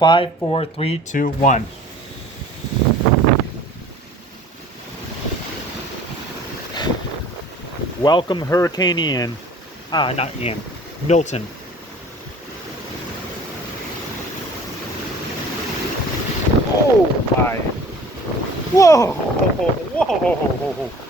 5, 4, 3, 2, 1. Welcome Hurricane Ian. Not Ian. Milton. Oh my. Whoa! Whoa!